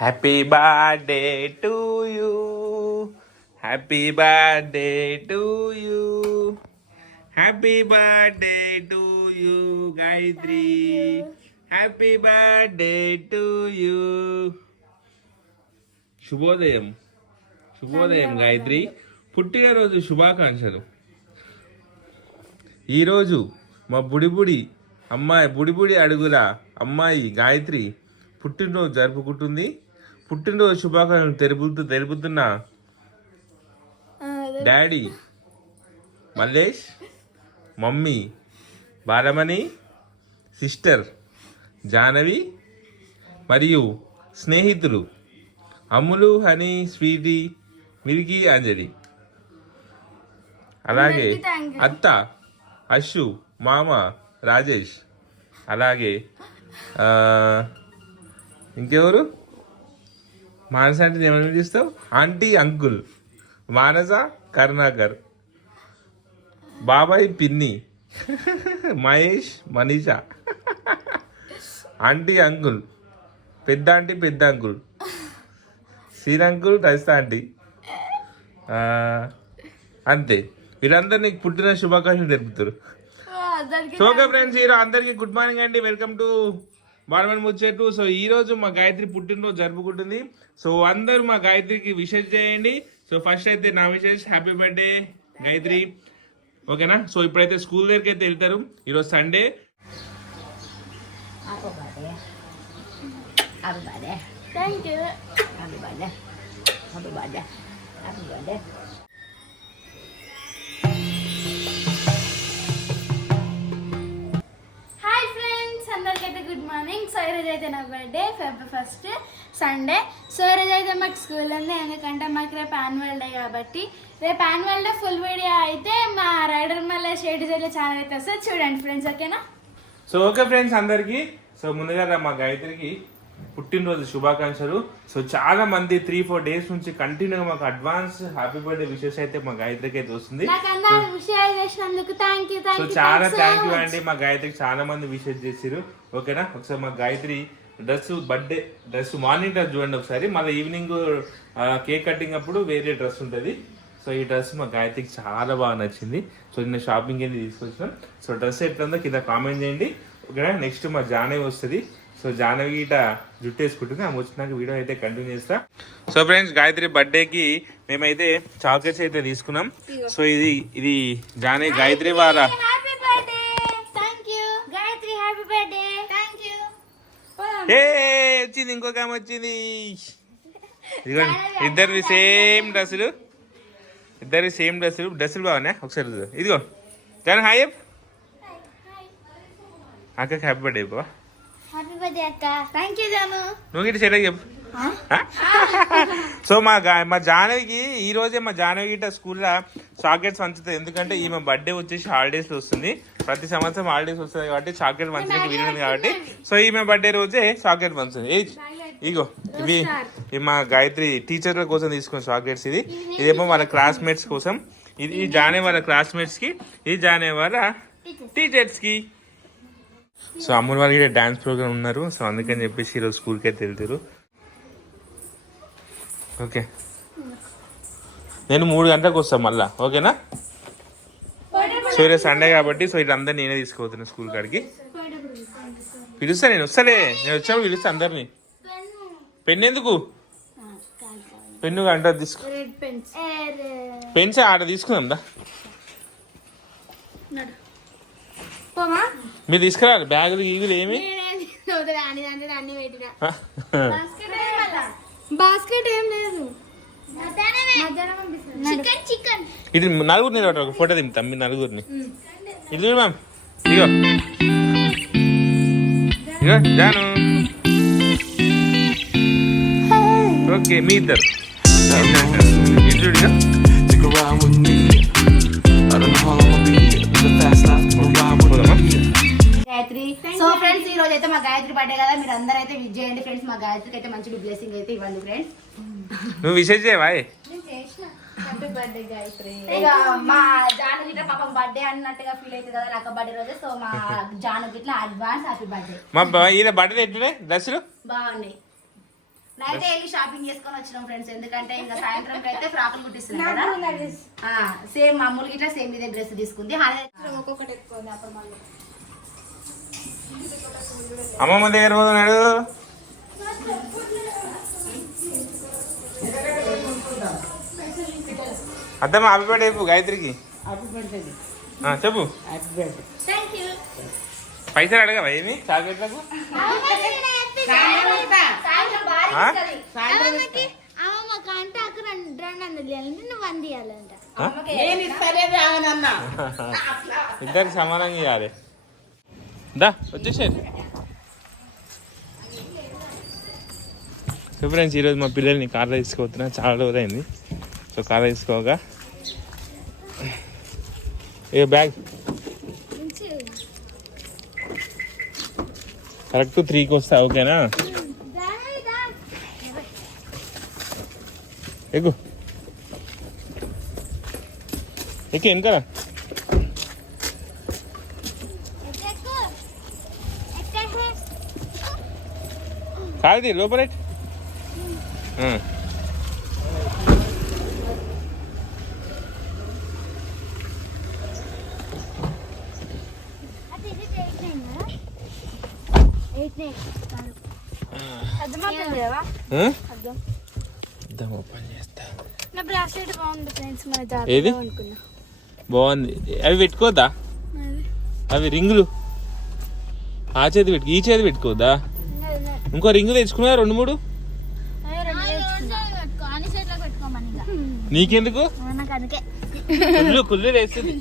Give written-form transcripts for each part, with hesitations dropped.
Happy birthday to you, happy birthday to you, happy birthday to you Gayatri, happy birthday to you. శుభోదయం, శుభోదయం గాయత్రి, పుట్టినరోజు శుభాకాంక్షలు. ఈరోజు మా బుడిబుడి అడుగుల అమ్మాయి గాయత్రి పుట్టినరోజు జరుపుకుంటుంది. పుట్టినరోజు శుభాకాంక్షలు తెలుపుతున్న daddy Mallesh, mummy Balamani, sister Jahnavi మరియు స్నేహితులు Ammulu, Honey, Sweety, Milky, Anjali, అలాగే అత్త అశు, మామ రాజేష్, అలాగే ఇంకెవరు మానస అంటే ఏమని పిలుస్తావు? ఆంటీ, అంకుల్, మానస, కరుణాకర్, బాబాయ్, పిన్ని, మహేష్, మనీషా, ఆంటీ, అంకుల్, పెద్ద ఆంటీ, పెద్ద అంకుల్, శ్రీరంకుల్, రజిత ఆంటీ, అంతే. వీళ్ళందరూ నీకు పుట్టిన శుభాకాంక్షలు తెలుపుతారు. సో ఓకే ఫ్రెండ్స్, ఈరోజు అందరికీ గుడ్ మార్నింగ్ అండి. వెల్కమ్ టు బాలమణి ముచ్చట్లు. సో ఈరోజు మా గాయత్రి పుట్టినరోజు జరుపుకుంటుంది. సో అందరూ మా గాయత్రికి విషెస్ చేయండి. సో ఫస్ట్ అయితే నా విషెస్, హ్యాపీ బర్త్డే గాయత్రి, ఓకేనా? సో ఇప్పుడైతే స్కూల్ దగ్గరికి అయితే వెళ్తారు. ఈరోజు సండే. Good morning. సో ఈరోజు అయితే నా బర్త్డే, ఫెబ్రవరి 1 సండే. సో ఈరోజు అయితే మాకు స్కూల్ ఉంది, ఎందుకంటే మాకు రేపు యాన్యువల్ డే కాబట్టి. రేపు యాన్యువల్ డే ఫుల్ వీడియో అయితే మా రైడర్ మళ్ళీ షేడ్ డిజైన్లో ఛానల్ అయితే వస్తుంది, చూడండి ఫ్రెండ్స్, ఓకేనా? సో ఓకే ఫ్రెండ్స్ అందరికి. సో ముందుగా మా గాయత్రికి పుట్టినరోజు శుభాకాంక్షలు. సో చాలా మంది 3-4 డేస్ నుంచి కంటిన్యూగా మాకు అడ్వాన్స్ హ్యాపీ బర్త్డే విషెస్ అయితే మా గాయత్రికి అయితే వస్తుంది. సో చాలా థ్యాంక్ యూ అండి. మా గాయత్రికి చాలా మంది విషెస్ చేసారు, ఓకేనా? ఒకసారి మా Gayatri birthday dress morning dress చూడండి ఒకసారి, మళ్ళీ ఈవినింగ్ కేక్ కటింగ్ అప్పుడు వేరే డ్రెస్ ఉంటుంది. సో ఈ డ్రెస్ మా గాయత్రికి చాలా బాగా నచ్చింది. సో నిన్న షాపింగ్ అనేది తీసుకొచ్చినాం. సో డ్రెస్ ఎట్లుందో కింద కామెంట్ చేయండి, ఓకేనా? నెక్స్ట్ మా జాహ్నవి వస్తుంది. సో జాహ్నవి గీట జుట్టు వేసుకుంటుంది, ఆమె వచ్చినాక వీడియో అయితే కంటిన్యూ చేస్తా. సో ఫ్రెండ్స్, గాయత్రి బర్త్డేకి మేమైతే చాక్లెట్స్ అయితే తీసుకున్నాం. సో ఇది గాయత్రి వాళ్ళ వచ్చింది, ఇంకొక ఆమె వచ్చింది. ఇదిగోండి, ఇద్దరు సేమ్ డ్రెస్సులు, డ్రెస్సులు బాగున్నాయి. ఒకసారి ఇదిగో జాను, హాయ్ అక్కకి హ్యాపీ బర్త్డే బాబా. నువ్వు గిట్ట చెల్లెకి చెప్పు. సో మా జాహ్నవికి ఈ రోజే మా జాహ్నవి గిట్ట స్కూల్లో చాక్లెట్స్ పంచుతుంది. ఎందుకంటే ఈమె బర్త్డే వచ్చేసి హాలిడేస్ లో వస్తుంది, ప్రతి సంవత్సరం హాలిడేస్ వస్తుంది కాబట్టి చాక్లెట్ పంచడానికి వీలుంది కాబట్టి. సో ఈమె బర్త్డే రోజే చాక్లెట్ పంచుతుంది. ఇగో ఇవి మా గాయత్రి టీచర్ల కోసం తీసుకున్న చాక్లెట్స్. ఇదేమో వాళ్ళ క్లాస్మేట్స్ కోసం, ఇది జాహ్నవి వాళ్ళ క్లాస్మేట్స్ కి, ఇది జాహ్నవి వాళ్ళ టీచర్స్ కి. సో అమ్ముల వాళ్ళకి డాన్స్ ప్రోగ్రామ్ ఉన్నారు, సో అందుకని చెప్పేసి ఈరోజు స్కూల్కి అయితే వెళ్తారు. ఓకే, నేను 3 గంటలకు వస్తాను మళ్ళా, ఓకేనా? సో ఈరోజు సండే కాబట్టి సో వీళ్ళందరూ నేనే తీసుకుపోతున్నా స్కూల్ కాడికి. పిలుస్తా, నేను వచ్చాను పిలుస్తా అందరినీ. పెన్ ఎందుకు? పెన్ను గంట తీసుకో, పెన్స్ ఆడ తీసుకుందాం దా. మీరు తీసుకురాలి బ్యాగులు గీగులు ఏమి? ఇది నలుగురు నిలబడ ఒక ఫోటో దింపుతాం మీ నలుగురిని. ఇది చూడు మ్యామ్, ఇగో జాను, ఓకే మీ ఇద్దరు ఇది చూడు. సో ఫ్రెండ్స్, ఈ రోజు అయితే మా గాయత్రి బర్త్డే కదా, మీరు అందరూ అయితే విష్ చేయండి ఫ్రెండ్స్. మా గాయత్రికి అయితే మంచి బ్లెస్సింగ్ అయితే ఇవ్వండి ఫ్రెండ్స్. నువ్వు విషెస్ చేయవా? మా జాను గిట్ల పాపం బర్త్డే అన్నట్టుగా ఫీల్ అవుతుంది కదా నాకు బర్త్డే రోజు. సో మా జాను గిట్ల అడ్వాన్స్ హ్యాపీ బర్త్డే. మా ఈయన బర్త్డే ఎట్లున్నాయి డ్రెస్సులు? బాగున్నాయి. నైట్ వెళ్ళి షాపింగ్ చేసుకొని వచ్చినాం ఫ్రెండ్స్. ఎందుకంటే ఇంకా సాయంత్రం అయితే ఫ్రాకులు కుట్టిస్తున్నాం కదా. సేమ్ మామూలుగా ఇట్లా సేమ్ ఇదే డ్రెస్ తీసుకుంది. ఒక్కొక్కటి ఎక్కువ అప్పుడు మళ్ళీ అమ్మమ్మ దగ్గర పోతున్నాడు. అద్దమ్మ హ్యాపీ బర్త్డే చెప్పు గాయత్రికి. చెప్పు. పైసలు అడగవా ఏమి చాక్లెట్లకు? ఇద్దరికి సమానంగా ఇవ్వాలి. దా వచ్చేసారు. సో ఫ్రెండ్స్ ఈరోజు మా పిల్లల్ని కార్లో తీసుకుపోతున్నా. చాలా రోజు అయింది. సో కార్లో తీసుకోగా ఏ బ్యాగ్ కరెక్ట్ 3కి వస్తా. ఓకేనా? ఎక్కు ఎక్కి వెనకరా. కాదు లోపల నా బ్రాస్లెట్ బాగుంది ఫ్రెండ్స్. ఏది బాగుంది? అవి పెట్టుకోద్దా? అవి రింగులు ఆ చేతి పెట్టుకో, ఈ చేతి పెట్టుకోద్దా? ఇంకో రింగు తెచ్చుకున్నా 2-3. నీకెందుకు? కుళ్ళు వేస్తుంది.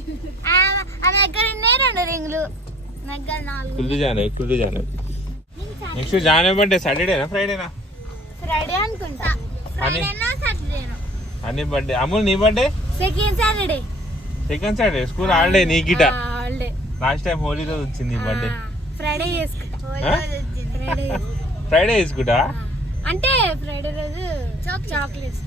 కుళ్ళు జానవి. నెక్స్ట్ జానవి బర్త్డే సాటర్డేనా ఫ్రైడేనా? ఫ్రైడే అనుకుంటా. అని బర్త్డే. అమ్ములు నీ birthday second Saturday. School holiday నీకిట. లాస్ట్ టైం హోలీ రోజు వచ్చింది నీ బర్త్డే. ఫ్రైడే చేసుకుంటా అంటే ఫ్రైడే రోజు చాక్లెట్స్.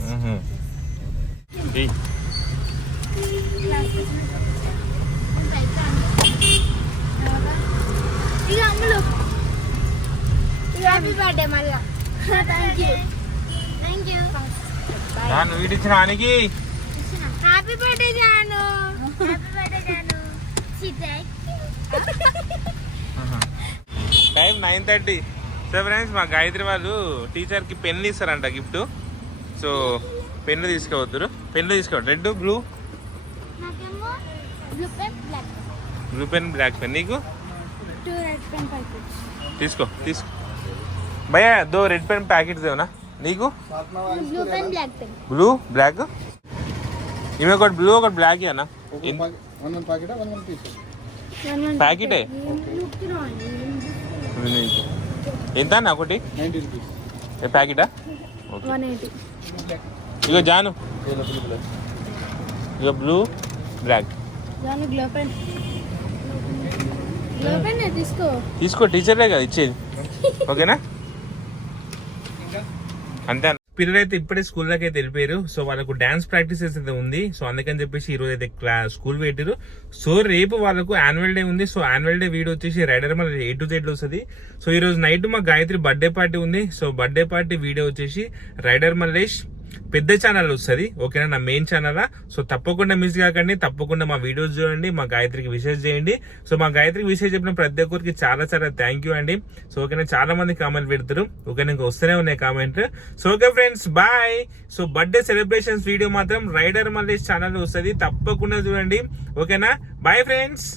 ఇక అమ్ములు హ్యాపీ బర్త్డే మళ్ళా. Thank you. వీటి ఇచ్చిన ఆనికి happy birthday Jaanu. Time 9:30. So friends మా గాయత్రి వాళ్ళు టీచర్కి పెన్ను ఇస్తారంట గిఫ్ట్. సో పెన్ను తీసుకోవద్దురు. పెన్ను తీసుకోవద్దు. Red blue pen black pen. నీకు తీసుకో భయ్యా. దో రెడ్ పెన్ ప్యాకెట్ దేవనా నీకు? Blue black. ఈమె ఒకటి బ్లూ ఒకటి బ్లాక్ అన్న. ప్యాకెటే ఎంత అన్న ఒకటి? ప్యాకెటా? ఇగో జాను, ఇగో బ్లూ బ్లాక్ తీసుకో. టీచర్లే కదా ఇచ్చేది. ఓకేనా? అంతే. పిల్లలు అయితే ఇప్పుడే స్కూల్లోకి అయితే వెళ్ళిపోయారు. సో వాళ్ళకు డాన్స్ ప్రాక్టీసెస్ అయితే ఉంది. సో అందుకని చెప్పేసి ఈ రోజు అయితే స్కూల్ పెట్టారు. సో రేపు వాళ్ళకు యాన్యువల్ డే ఉంది. సో యాన్యువల్ డే వీడియో వచ్చేసి రైడర్ మళ్ళీ A to Z వస్తుంది. సో ఈ రోజు నైట్ మా గాయత్రి బర్త్డే పార్టీ ఉంది. సో బర్త్డే పార్టీ వీడియో వచ్చేసి రైడర్ మల్లేష్ పెద్ద ఛానల్ వస్తుంది. ఓకేనా? నా మెయిన్ ఛానల్. సో తప్పకుండా మిస్ కాకండి. తప్పకుండా మా వీడియోస్ చూడండి. మా గాయత్రికి విషెస్ చేయండి. సో మా గాయత్రికి విషెస్ చెప్పిన ప్రతి ఒక్కరికి చాలా చాలా థ్యాంక్ యూ అండి. సో ఓకేనా? చాలా మంది కామెంట్ పెడతారు. ఓకేనా? ఇంకా వస్తూనే ఉన్నాయి comment. So okay friends, bye. So birthday celebrations video మాత్రం రైడర్ మల్లేష్ ఛానల్ వస్తుంది. తప్పకుండా చూడండి. ఓకేనా? బాయ్ ఫ్రెండ్స్.